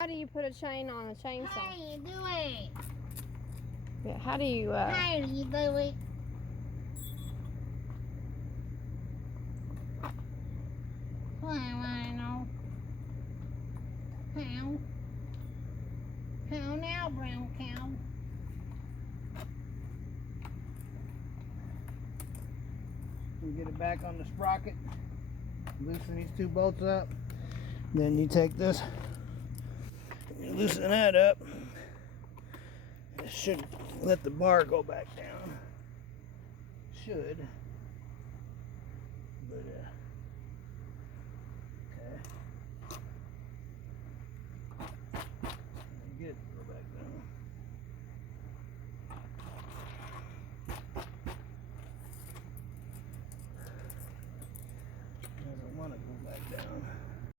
How do you put a chain on a chainsaw? How do you do it? Yeah, how do you, How do you do it? Well, I know. How? How now, brown cow? You get it back on the sprocket, loosen these two bolts up, then you take this, you loosen that up. It should let the bar go back down. Should. But